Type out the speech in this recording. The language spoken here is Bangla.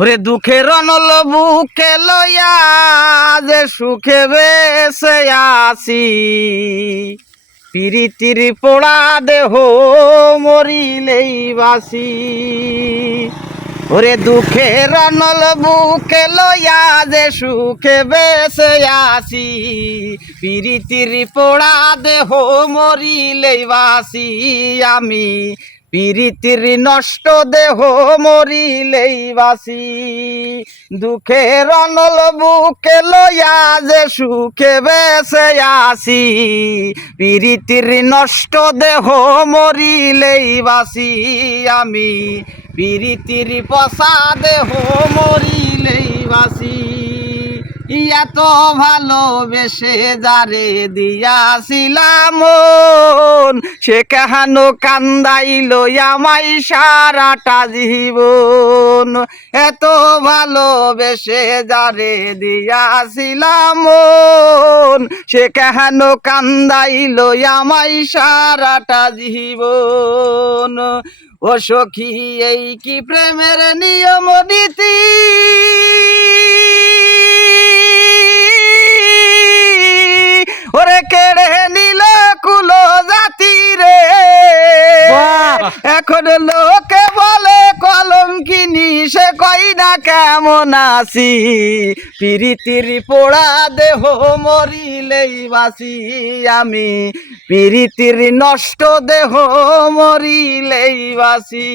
ওরে দুঃখের অনল বুকে লইয়া যে সুখে বেসে আসি, পিরিতির পোড়া দেহ মরিলেই বাসি। ওরে দুঃখের অনল বুকে লইয়া যে সুখে বেসে আসি, পিরিতির পোড়া দেহ মরিলেই বাসি। আমি পিরিতির নষ্ট দেহ মরিলেই বাসি। দুঃখের অনল বুকে লইয়া যে সুখে বেসে আসি, পিরিতির নষ্ট দেহ মরিলেই বাসি। আমি পিরিতির পচা দেহ মরিলেই বাসি। এত ভালোবেসে যারে দিয়াছিলাম মন, সে কেন কান্দাইল আমায় সারাটা জীবন। এত ভালোবেসে যারে দিয়াছিলাম মন, সে কেন কান্দাইল আমায় সারাটা জীবন। ও সখী এই কি প্রেমের নিয়ম নীতি, ওরে কেড়ে নিল কুলো জাতি রে। এখন লোকে বলে কলঙ্কিনী, সে কই না কেমন আছি। পিরিতির পোড়া দেহ মরিলেই বাসি। আমি পিরিতির নষ্ট দেহ মরিলেই বাসি।